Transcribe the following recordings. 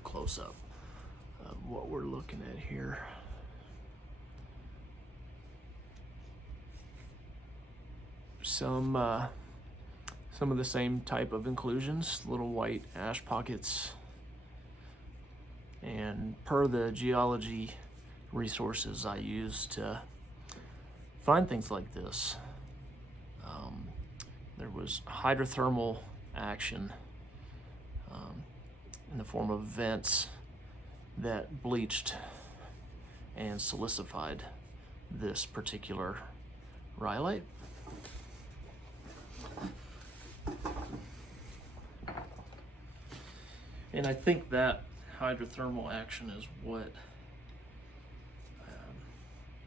a close-up of what we're looking at here. Some of the same type of inclusions, little white ash pockets. And per the geology resources I use to find things like this, there was hydrothermal action in the form of vents that bleached and silicified this particular rhyolite. And I think that hydrothermal action is what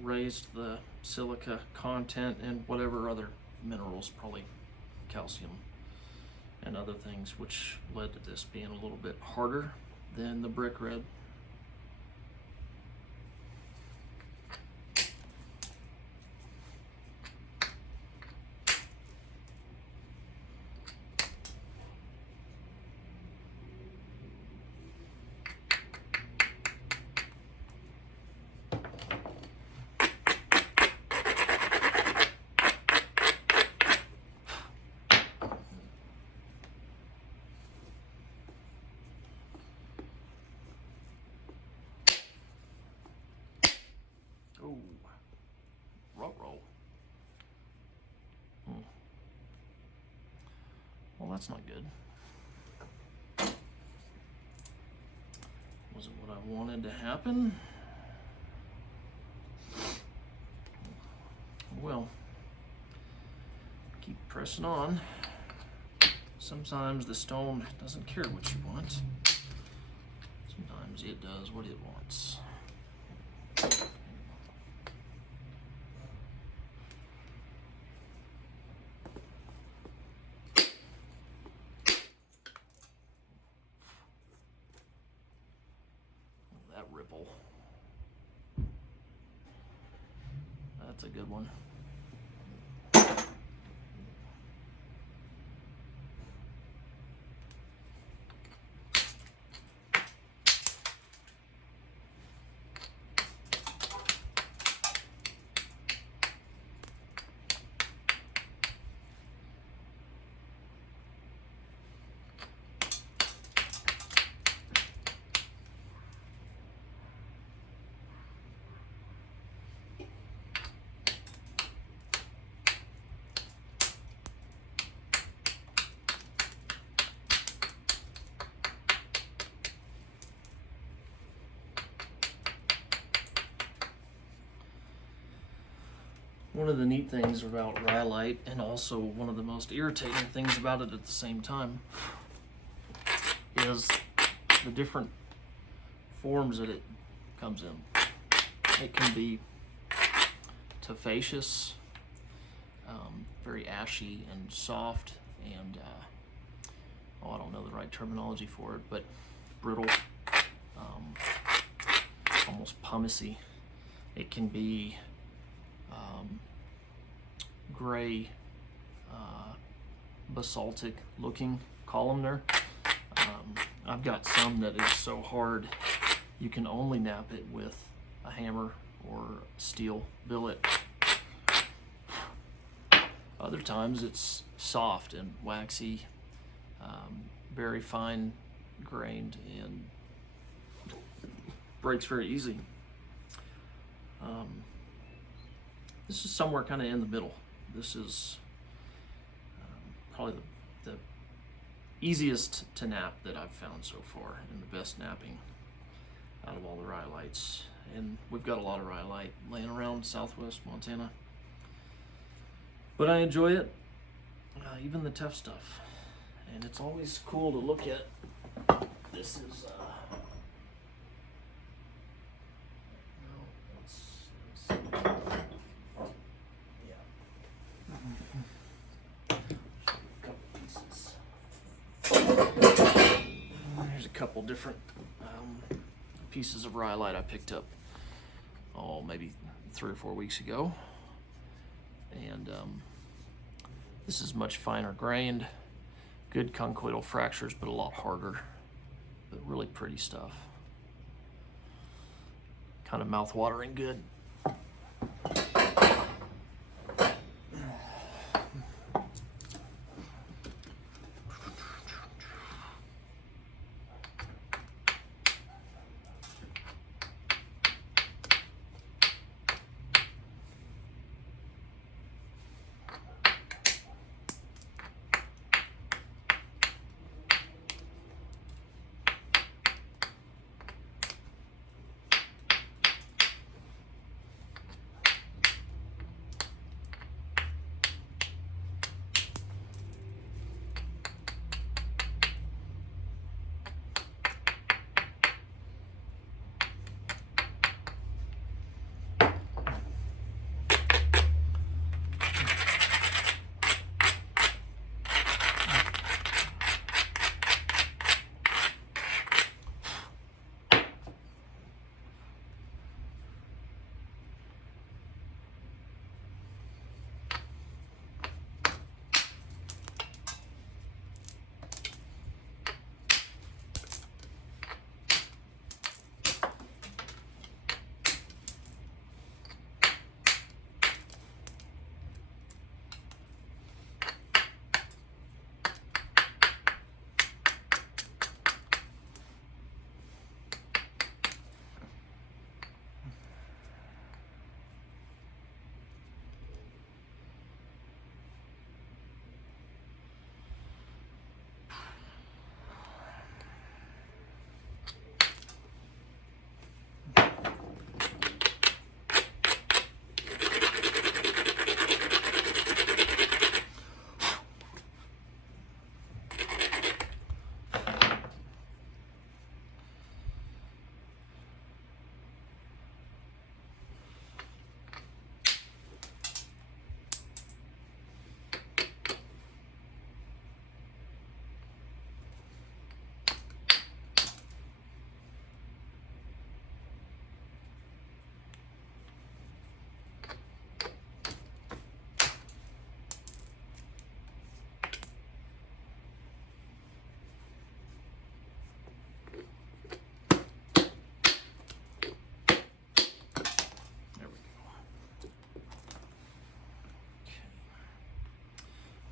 raised the silica content and whatever other minerals, probably calcium and other things, which led to this being a little bit harder than the brick red. Oh, roll. Well, that's not good. Wasn't what I wanted to happen. Well, keep pressing on. Sometimes the stone doesn't care what you want. Sometimes it does what it wants. That ripple. That's a good one. One of the neat things about rhyolite, and also one of the most irritating things about it at the same time, is the different forms that it comes in. It can be tufaceous, very ashy and soft, and I don't know the right terminology for it, but brittle, almost pumicey. It can be gray, basaltic looking columnar. I've got some that is so hard you can only nap it with a hammer or steel billet. Other times it's soft and waxy, very fine grained, and breaks very easy. This is somewhere kind of in the middle. This is probably the easiest to nap that I've found so far, and the best napping out of all the rhyolites. And we've got a lot of rhyolite laying around southwest Montana. But I enjoy it, even the tough stuff. And it's always cool to look at. This is there's a couple different pieces of rhyolite I picked up, maybe 3 or 4 weeks ago. And this is much finer grained, good conchoidal fractures, but a lot harder. but really pretty stuff. Kind of mouth-watering good.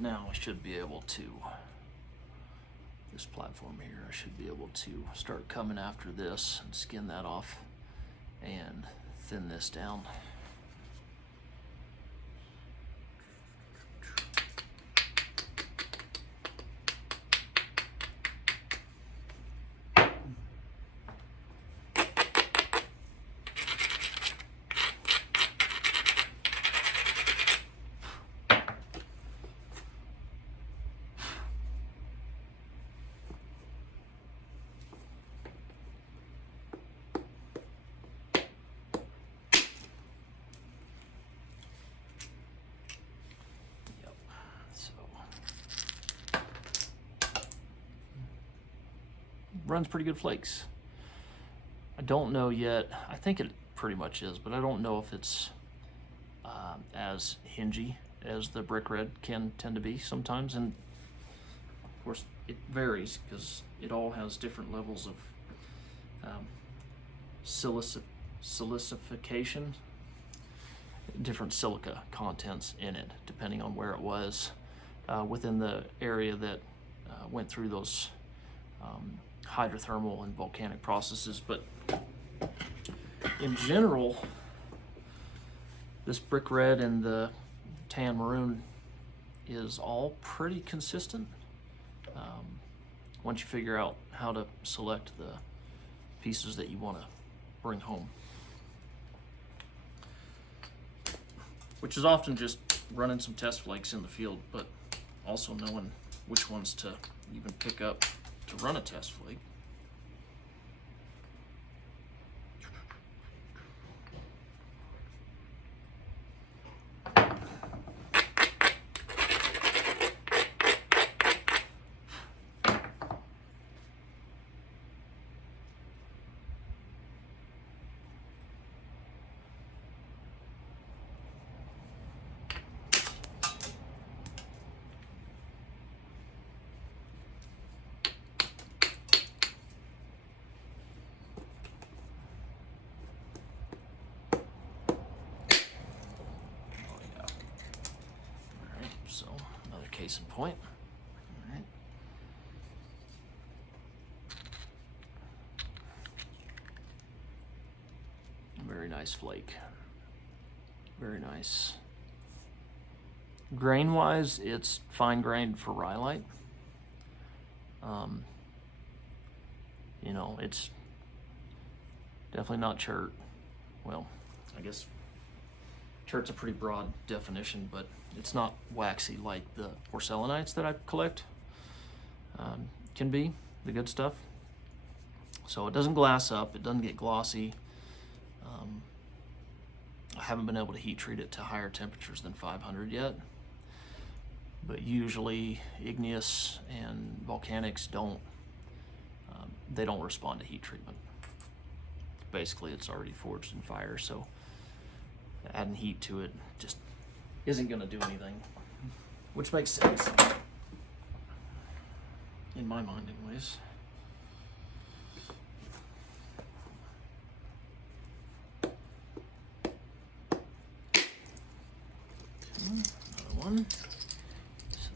Now I should be able to, this platform here, I should be able to start coming after this and skin that off and thin this down. Runs pretty good flakes. I don't know yet. I think it pretty much is, but I don't know if it's as hingy as the brick red can tend to be sometimes. And of course, it varies because it all has different levels of silicification, different silica contents in it, depending on where it was within the area that went through those hydrothermal and volcanic processes. But in general, this brick red and the tan maroon is all pretty consistent once you figure out how to select the pieces that you want to bring home, which is often just running some test flakes in the field, but also knowing which ones to even pick up to run a test flake. decent point. All right. Very nice flake. Very nice. Grain wise, it's fine grained for Rhyolite. You know, it's definitely not chert. Well, I guess chert's a pretty broad definition, but it's not waxy like the porcellanites that I collect can be, the good stuff. So it doesn't glass up, it doesn't get glossy. I haven't been able to heat treat it to higher temperatures than 500 yet, but usually igneous and volcanics don't respond to heat treatment. Basically, it's already forged in fire, so adding heat to it just isn't going to do anything, which makes sense in my mind anyways. Another one. So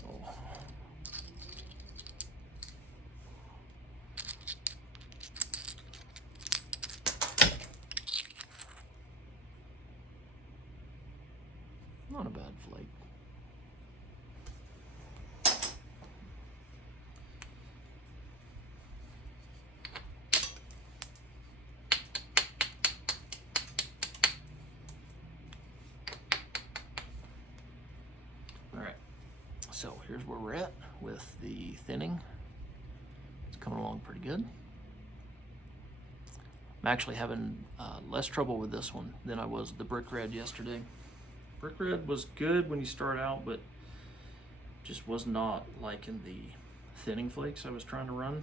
not a bad flake. Alright, so here's where we're at with the thinning. It's coming along pretty good. I'm actually having less trouble with this one than I was with the brick red yesterday. Brick red was good when you start out, but just was not liking the thinning flakes I was trying to run.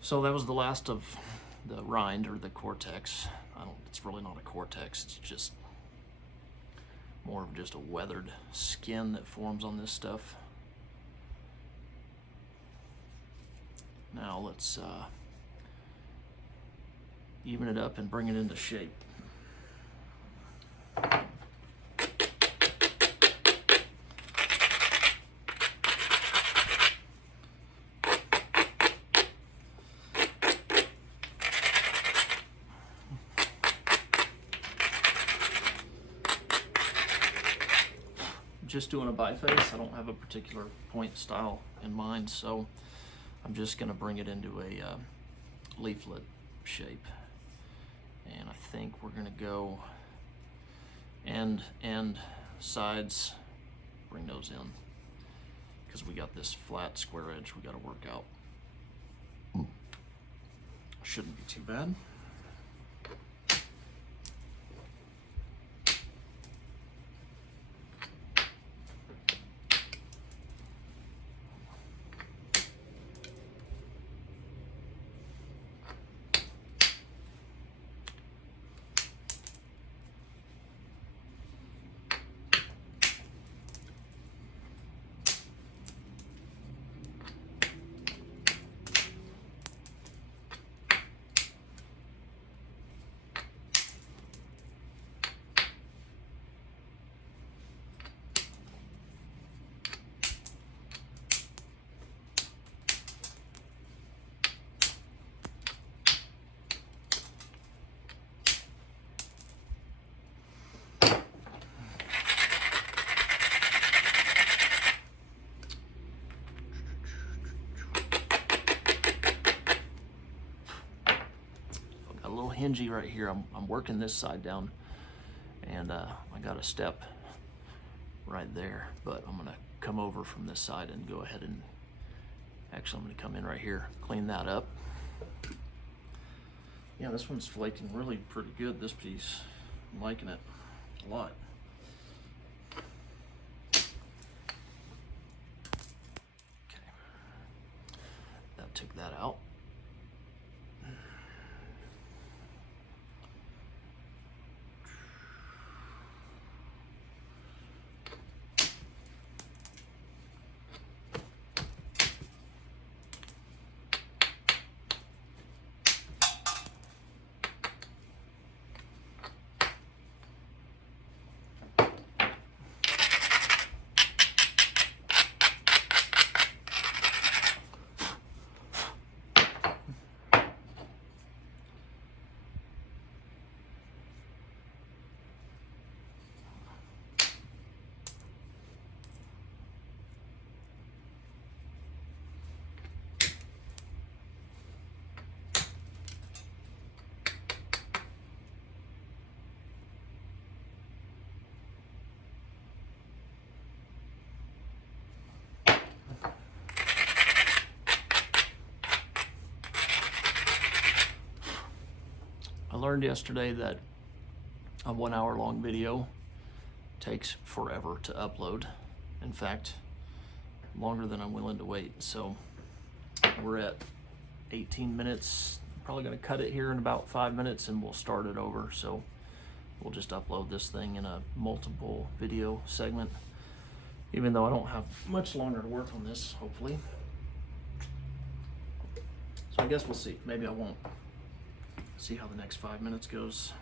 So that was the last of the rind, or the cortex. It's really not a cortex, it's just more of just a weathered skin that forms on this stuff. Now let's even it up and bring it into shape. Just doing a biface. I don't have a particular point style in mind, so I'm just going to bring it into a leaflet shape. And I think we're going to go end, sides, bring those in, because we got this flat square edge we got to work out. Shouldn't be too bad. little hingy right here. I'm working this side down, and I got a step right there, but I'm gonna come over from this side and go ahead and actually I'm gonna come in right here, clean that up. Yeah, this one's flaking really pretty good, this piece. I'm liking it a lot. Okay, that took that out. I learned yesterday that a 1 hour long video takes forever to upload. In fact, longer than I'm willing to wait. So we're at 18 minutes. Probably gonna cut it here in about 5 minutes and we'll start it over. So we'll just upload this thing in a multiple video segment, even though I don't have much longer to work on this, hopefully. So I guess we'll see. Maybe I won't. See how the next 5 minutes goes.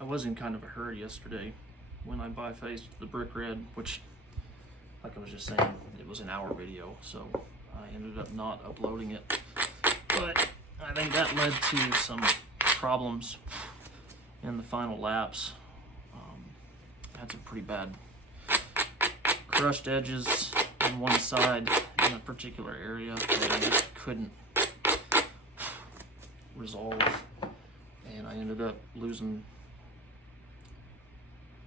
I was in kind of a hurry yesterday when I biphased the brick red, which, like I was just saying, it was an hour video, so I ended up not uploading it. But I think that led to some problems in the final laps. Had some pretty bad crushed edges on one side in a particular area that I just couldn't resolve, and I ended up losing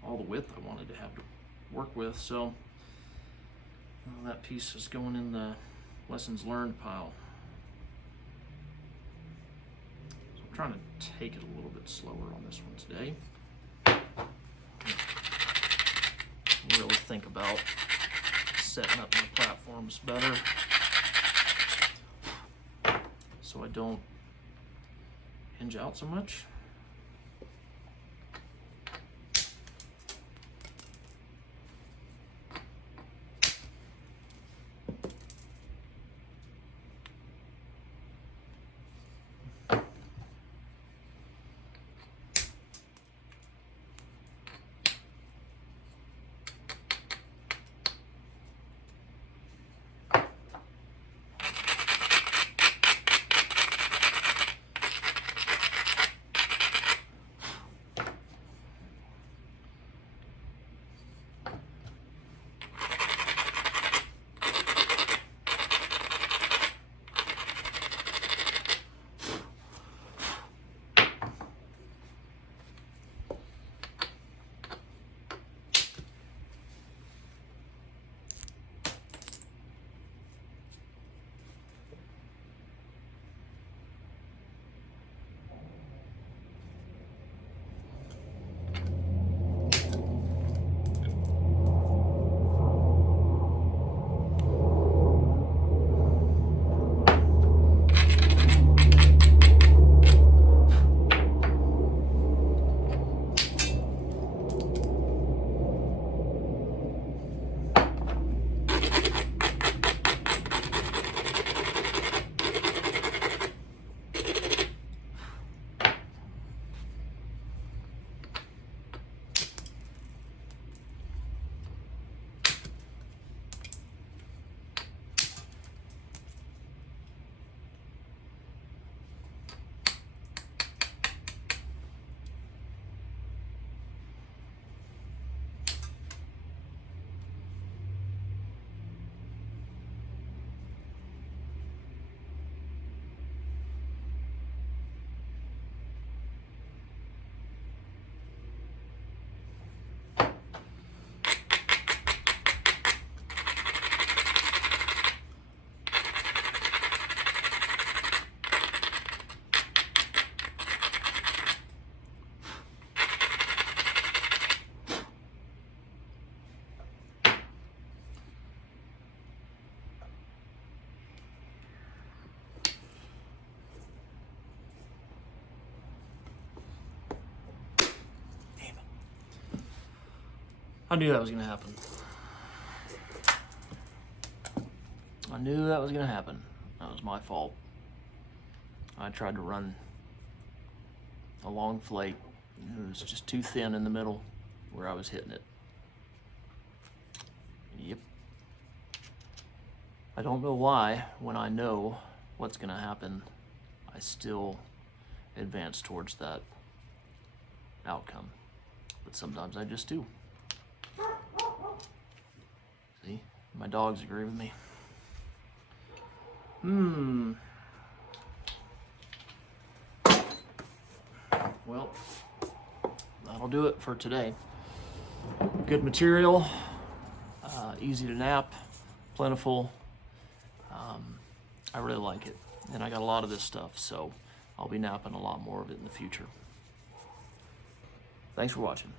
all the width I wanted to have to work with. So that piece is going in the lessons learned pile. So I'm trying to take it a little bit slower on this one today. Really think about setting up my platforms better so I don't hinge out so much. I knew that was gonna happen. I knew that was gonna happen. That was my fault. I tried to run a long flake. It was just too thin in the middle where I was hitting it. Yep. I don't know why, when I know what's gonna happen, I still advance towards that outcome. But sometimes I just do. See, my dogs agree with me. Well, that'll do it for today. Good material, easy to nap, plentiful. I really like it, and I got a lot of this stuff, so I'll be napping a lot more of it in the future. Thanks for watching.